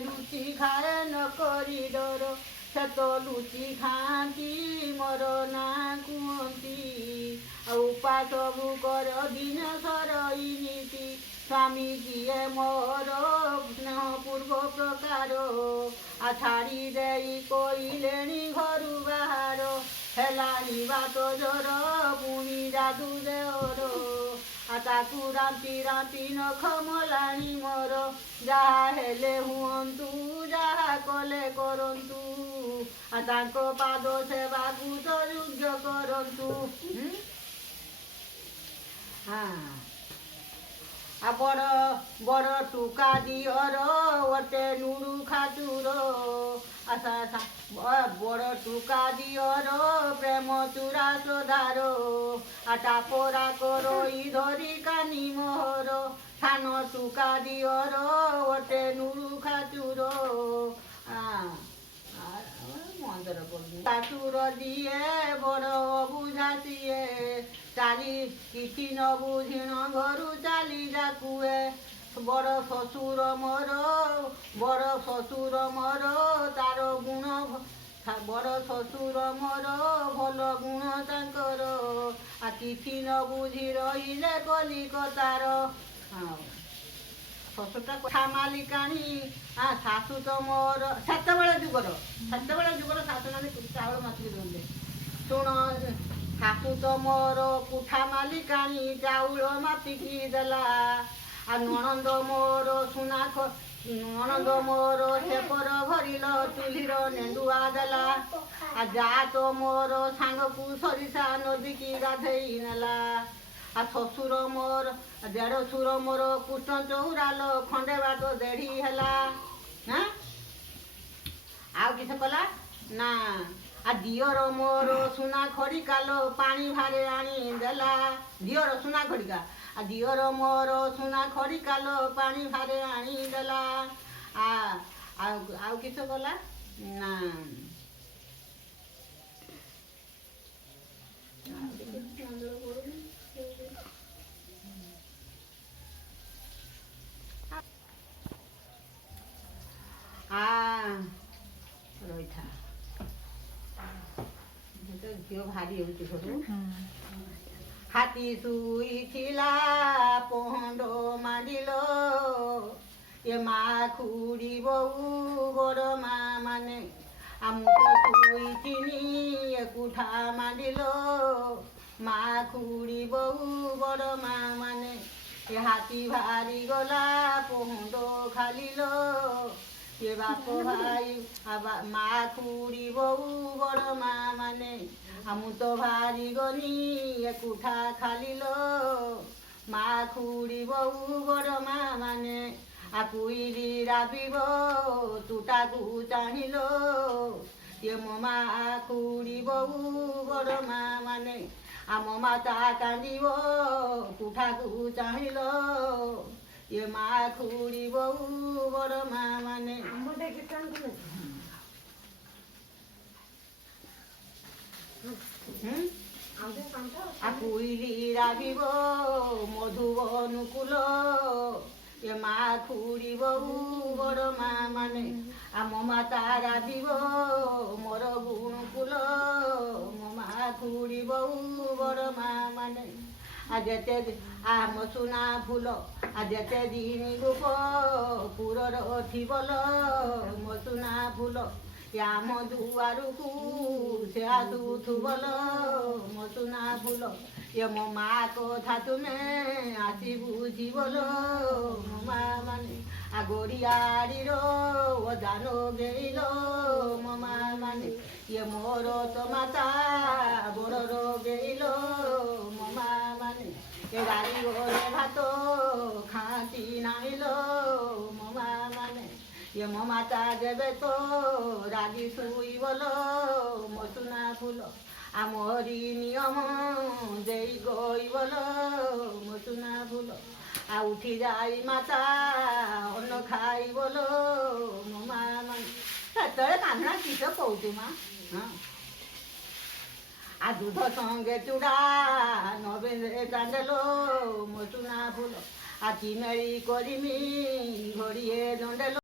ଲୁଚି ଖାଏ ନ କରି ଡର ସେ ତ ଲୁଚି ଖାଆନ୍ତି ମୋର ନା କୁହନ୍ତି ଆଉ ଉପାସ ଭୋକର ଦିନ ସରଇନିତି ସ୍ୱାମୀ ଯିଏ ମୋର ସ୍ନେହ ପୂର୍ବ ପ୍ରକାର ଛାଡ଼ି ଦେଇ କହିଲେଣି ଘରୁ ବାହାର ହେଲାଣି ବାଟ ଜର ପୁଣି ଯାଦୁ ଦେହର ତାକୁ ରାମ୍ପି ରାମ୍ପି ନଖ ମଲାଣି ମୋର ଯାହା ହେଲେ ହୁଅନ୍ତୁ ଯାହା କଲେ କରନ୍ତୁ ତାଙ୍କ ପାଦ ସେବାକୁ ତ ଯୋଗ୍ୟ କରନ୍ତୁ। ବଡ଼ ବଡ଼ ଟୁକା ଦିଅର ଗୋଟେ নুড়ু খাচুর বড় টুকা দিଅର প্রেম চূড়া শ্রদ্ধার টাপরা করই ধরি কানি মোহর সান টুকা দিଅର ଗୋଟେ নুড়ু খাচুর ଶାଶୁର ଦିଏ ବଡ଼ ଅବୁଝା ସିଏ ଚାଲି କିଛି ନ ବୁଝିଣ ଘରୁ ଚାଲି ଯାକୁଏ ବଡ଼ ଶ୍ୱଶୁର ମୋର ତାର ଗୁଣ ବଡ଼ ଶ୍ୱଶୁର ମୋର ଭଲ ଗୁଣ ତାଙ୍କର କିଛି ନ ବୁଝି ରହିଲେ କଲିକତାର ଶ୍ୱଶୁରଟା କଥା ମାଲିକାଣୀ ଶାଶୁ ତ ମୋର ସେତେବେଳେ ଯୁଗର ଶାଶୁ ମାନେ ଚାଉଳ ମାସିକି ଦଉଥିଲେ ଶୁଣ ଶାଶୁ ତ ମୋର କୁଠା ମାଲିକାଣୀ ଚାଉଳ ମାପିକି ଦେଲା ନଣନ୍ଦ ମୋର ନଣନ୍ଦ ମୋର ସେପର ଭରିଲ ଚୁଲିର ନେଣ୍ଡୁଆ ଦେଲା ଯା ତ ମୋର ସାଙ୍ଗକୁ ସରିଷା ନଦୀକି ଗାଧେଇ ନେଲା ଶ୍ୱଶୁର ମୋର ଦେଢ଼ଶୁର ମୋର କୃଷ୍ଣ ଚଉରାଲ ଖଣ୍ଡେ ବାଟ ଦେଢ଼ି ହେଲା ଆଉ କିଛି କଲା ନା ଦିଅର ମୋର ସୁନା ଖଡ଼ିକାଲ ପାଣି ଭାରେ ଆଣି ଦେଲା ଦିଅର ସୁନା ଖଡ଼ିକା ଦିଅର ମୋର ସୁନା ଖଡ଼ିକାଲ ପାଣି ଭାରେ ଆଣି ଦେଲା ଆଉ କିଛି କଲା ନା ରହିଥା ଝିଅ ଭାରି ହେଉଛି ସବୁ ହାତୀ ଶୋଇଥିଲା ପହଣ୍ଡ ମାଡ଼ିଲ ଏ ମା ଖୁଡ଼ି ବୋଉ ବଡ଼ ମା ମାନେ ମୁଁ ତ ଶୋଇଥିନି ଏକୁଠା ମାଡ଼ିଲ ମା ଖୁଡ଼ି ବୋଉ ବଡ଼ ମା ମାନେ ଏ ହାତୀ ଭାରି ଗଲା ପହଣ୍ଡ ଖାଲିଲ ଏ ବାପ ଭାଇ ମା ଖୁଡ଼ି ବୋଉ ବଡ଼ ମା ମାନେ ମୁଁ ତ ଭାରି ଗନି ଏକୁଠା ଖାଲିଲ ମା ଖୁଡ଼ି ବୋଉ ବଡ଼ ମା ମାନେ କୁଇଲି ରାବିବ ତୁଟାକୁ ଚାହିଁଲ ଏ ମୋ ମା ଖୁଡ଼ି ବୋଉ ବଡ଼ ମା ମାନେ ଆମ ମାତା କାନ୍ଦିବ କୁଠାକୁ ଚାହିଁଲ ଏ ମା ଖୁଡ଼ି ବୋଉ ବଡ଼ ମା ମାନେ কুইলি রাবিব মধুবনুকুল এ মা খুড়ি বউ বড় মা মানে আম মাতা রাবিব মোর গুণকুল মো মা খুড়ি বউ বড় মা মানে যেতে আম সুনা ফুল যেতে দিন গোপ পুরর থিবল মো সুনা ফুল ଆମ ଦୁଆରକୁ ସେ ଆସୁଥୁବଲ ମୋ ସୁନା ଫୁଲ ଏ ମୋ ମା କଥା ତୁମେ ଆସି ବୁଝିବଲ ମୋ ମା ମାନେ ଗଡ଼ିଆଡ଼ିର ଓଦାନ ଗେଇଲ ମୋ ମା ମାନେ ଏ ମୋର ତ ମାତା ବଡ଼ର ଗେଇଲ ମୋ ମା ମାନେ ଏ ଗାଡ଼ି ଘରେ ଭାତ ଖାଆନ୍ତି ନାଇଲ ମୋ ମା ମାନେ ଏ ମୋ ମାତା ଯେବେ ତ ରାଗି ଶୋଇବଲ ମୋ ସୁନା ଫୁଲ ଆମରି ନିୟମ ଦେଇ ଗଇବଲ ମୋ ସୁନା ଫୁଲ ଉଠି ଯାଇ ମାତା ଅନ୍ନ ଖାଇବଲ ମୋ ମା ମାନେ ସେତେବେଳେ କାନ୍ନା କିସ କହୁଛୁ ମା দুধ সঙ্গে চূড়া নবেন্দ্রে কান্দেল ମୋ ସୁନା ଫୁଲ ଚିমেଳି କରିମି ଘଡ଼ିଏ ଦଣ୍ଡେଲ